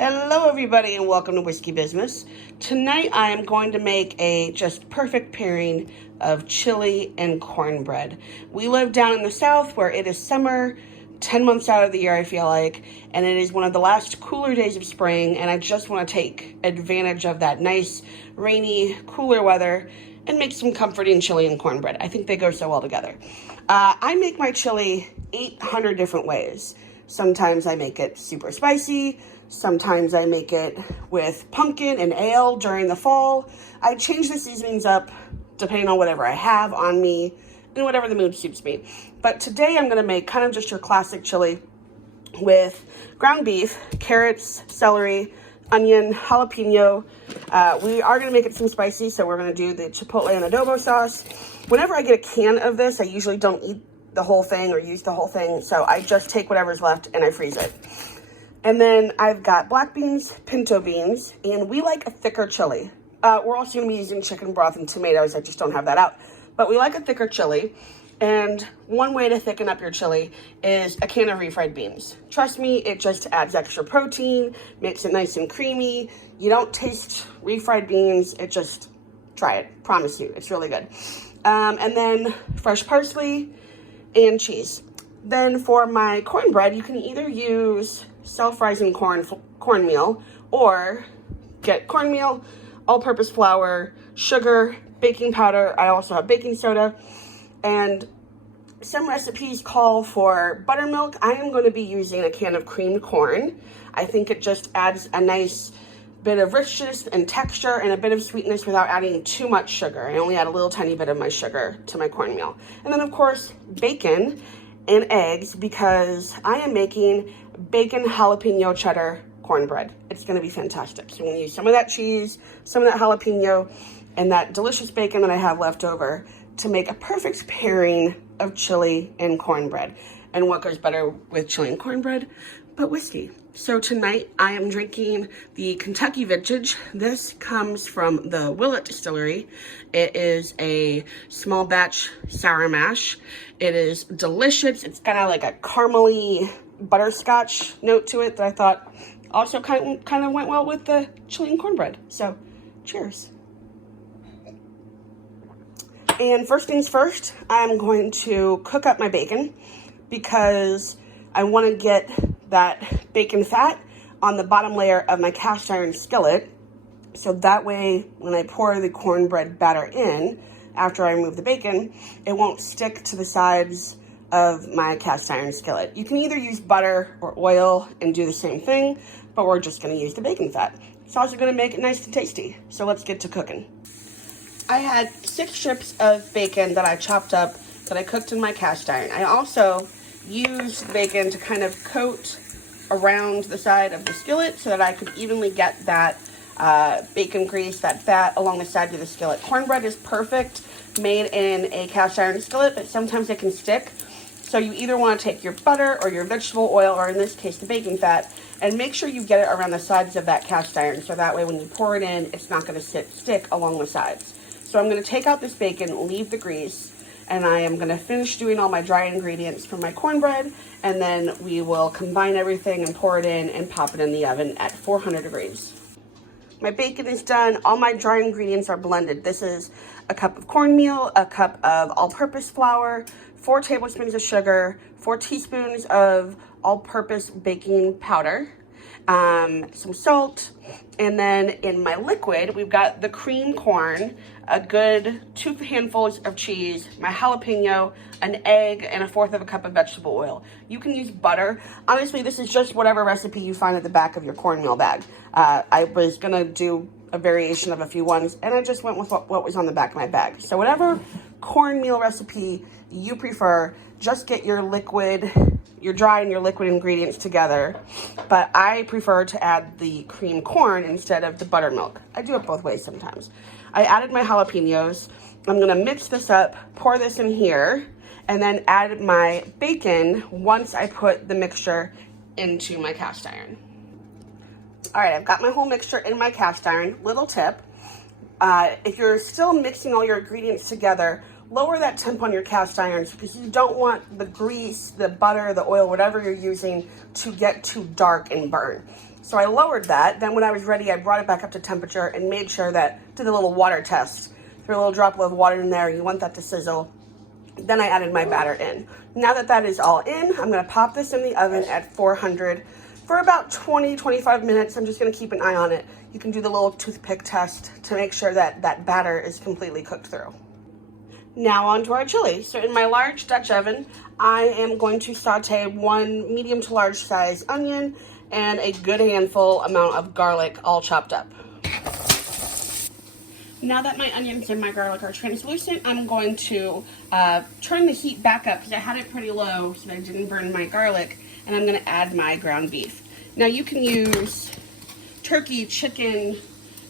Hello everybody and welcome to Whiskey Business. Tonight I am going to make a just perfect pairing of chili and cornbread. We live down in the south where it is summer, 10 months out of the year I feel like, and it is one of the last cooler days of spring, and I just want to take advantage of that nice, rainy, cooler weather and make some comforting chili and cornbread. I think they go so well together. I make my chili 800 different ways. Sometimes I make it super spicy. Sometimes I make it with pumpkin and ale during the fall. I change the seasonings up depending on whatever I have on me and whatever the mood suits me. But today I'm going to make kind of just your classic chili with ground beef, carrots, celery, onion, jalapeno. We are going to make it some spicy, so we're going to do the Chipotle and Adobo sauce. Whenever I get a can of this, I usually don't eat the whole thing or use the whole thing, so I just take whatever's left and I freeze it. And then I've got black beans, pinto beans, and we like a thicker chili. We're also going to be using chicken broth and tomatoes. I just don't have that out. But we like a thicker chili. And one way to thicken up your chili is a can of refried beans. Trust me, it just adds extra protein, makes it nice and creamy. You don't taste refried beans. It just, try it. Promise you, it's really good. And then fresh parsley and cheese. Then for my cornbread, you can either use self-rising cornmeal or get cornmeal, all-purpose flour, sugar, baking powder. I also have baking soda. And some recipes call for buttermilk. I am going to be using a can of creamed corn. I think it just adds a nice bit of richness and texture and a bit of sweetness without adding too much sugar. I only add a little tiny bit of my sugar to my cornmeal. And then of course, bacon and eggs, because I am making bacon jalapeno cheddar cornbread. It's going to be fantastic. So I'm going to use some of that cheese, some of that jalapeno, and that delicious bacon that I have left over to make a perfect pairing of chili and cornbread. And what goes better with chili and cornbread but whiskey? So tonight I am drinking the Kentucky Vintage. This comes from the Willett Distillery. It is a small batch sour mash. It is delicious. It's kind of like a caramely butterscotch note to it that I thought also kind of went well with the chili and cornbread. So cheers. And first things first, I'm going to cook up my bacon because I want to get that bacon fat on the bottom layer of my cast iron skillet. So that way, when I pour the cornbread batter in, after I remove the bacon, it won't stick to the sides of my cast iron skillet. You can either use butter or oil and do the same thing, but we're just going to use the bacon fat. It's also going to make it nice and tasty. So let's get to cooking. I had 6 strips of bacon that I chopped up that I cooked in my cast iron. I also used the bacon to kind of coat around the side of the skillet so that I could evenly get that bacon grease, that fat along the side of the skillet. Cornbread is perfect made in a cast iron skillet, but sometimes it can stick. So you either want to take your butter or your vegetable oil, or in this case the bacon fat, and make sure you get it around the sides of that cast iron so that way when you pour it in, it's not going to stick along the sides. So I'm going to take out this bacon, leave the grease, and I am going to finish doing all my dry ingredients for my cornbread, and then we will combine everything and pour it in and pop it in the oven at 400 degrees. My bacon is done. All my dry ingredients are blended. This is a cup of cornmeal, a cup of all-purpose flour, 4 tablespoons of sugar, 4 teaspoons of all-purpose baking powder, some salt, and then in my liquid, we've got the cream corn, a good 2 handfuls of cheese, my jalapeno, an egg, and 1/4 of a cup of vegetable oil. You can use butter. Honestly, this is just whatever recipe you find at the back of your cornmeal bag. I was gonna do a variation of a few ones, and I just went with what was on the back of my bag. So whatever cornmeal recipe you prefer, just get your liquid, your dry and your liquid ingredients together. But I prefer to add the cream corn instead of the buttermilk. I do it both ways sometimes. I added my jalapenos. I'm gonna mix this up, pour this in here, and then add my bacon once I put the mixture into my cast iron. All right, I've got my whole mixture in my cast iron. Little tip, if you're still mixing all your ingredients together, lower that temp on your cast irons because you don't want the grease, the butter, the oil, whatever you're using to get too dark and burn. So I lowered that. Then when I was ready, I brought it back up to temperature and made sure that, did a little water test. Threw a little drop of water in there. You want that to sizzle. Then I added my batter in. Now that that is all in, I'm gonna pop this in the oven at 400 for about 20-25 minutes. I'm just gonna keep an eye on it. You can do the little toothpick test to make sure that that batter is completely cooked through. Now on to our chili. So in my large Dutch oven, I am going to saute 1 medium to large size onion and a good handful amount of garlic all chopped up. Now that my onions and my garlic are translucent, I'm going to turn the heat back up because I had it pretty low so that I didn't burn my garlic, and I'm going to add my ground beef. Now you can use turkey, chicken,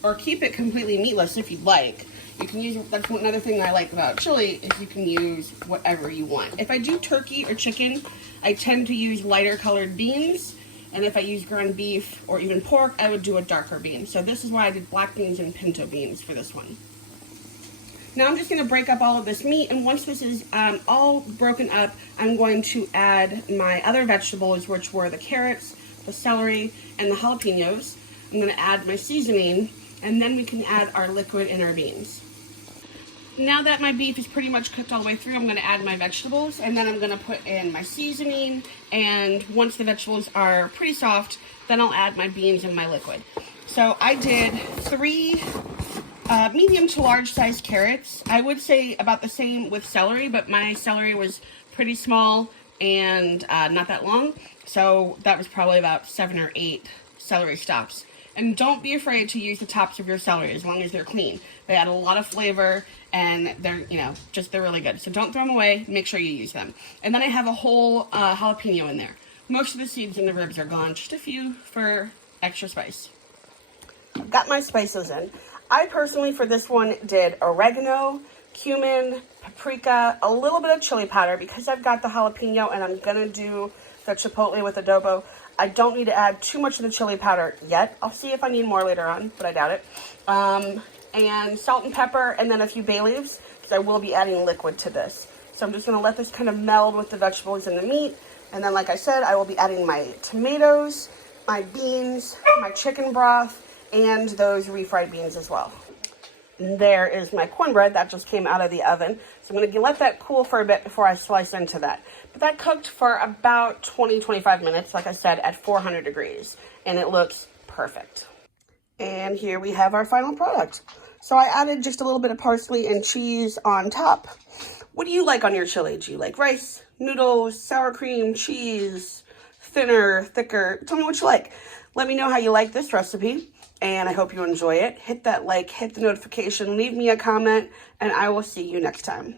or keep it completely meatless if you'd like. You can use, that's another thing I like about chili, is you can use whatever you want. If I do turkey or chicken, I tend to use lighter colored beans. And if I use ground beef or even pork, I would do a darker bean. So this is why I did black beans and pinto beans for this one. Now I'm just going to break up all of this meat, and once this is all broken up, I'm going to add my other vegetables, which were the carrots, the celery, and the jalapenos. I'm going to add my seasoning, and then we can add our liquid in our beans. Now that my beef is pretty much cooked all the way through, I'm going to add my vegetables, and then I'm going to put in my seasoning, and once the vegetables are pretty soft, then I'll add my beans and my liquid. So I did 3 medium to large sized carrots. I would say about the same with celery, but my celery was pretty small and not that long, so that was probably about 7 or 8 celery stalks. And don't be afraid to use the tops of your celery as long as they're clean. They add a lot of flavor, and they're, they're really good. So don't throw them away. Make sure you use them. And then I have a whole jalapeno in there. Most of the seeds and the ribs are gone. Just a few for extra spice. Got my spices in. I personally, for this one, did oregano, cumin, paprika, a little bit of chili powder because I've got the jalapeno and I'm going to do the chipotle with adobo. I don't need to add too much of the chili powder yet. I'll see if I need more later on, but I doubt it. And salt and pepper, and then a few bay leaves, because I will be adding liquid to this. So I'm just going to let this kind of meld with the vegetables and the meat. And then, like I said, I will be adding my tomatoes, my beans, my chicken broth, and those refried beans as well. And there is my cornbread that just came out of the oven. So I'm going to let that cool for a bit before I slice into that. But that cooked for about 20-25 minutes, like I said, at 400 degrees. And it looks perfect. And here we have our final product. So I added just a little bit of parsley and cheese on top. What do you like on your chili? Do you like rice, noodles, sour cream, cheese, thinner, thicker? Tell me what you like. Let me know how you like this recipe, and I hope you enjoy it. Hit that like, hit the notification, leave me a comment, and I will see you next time.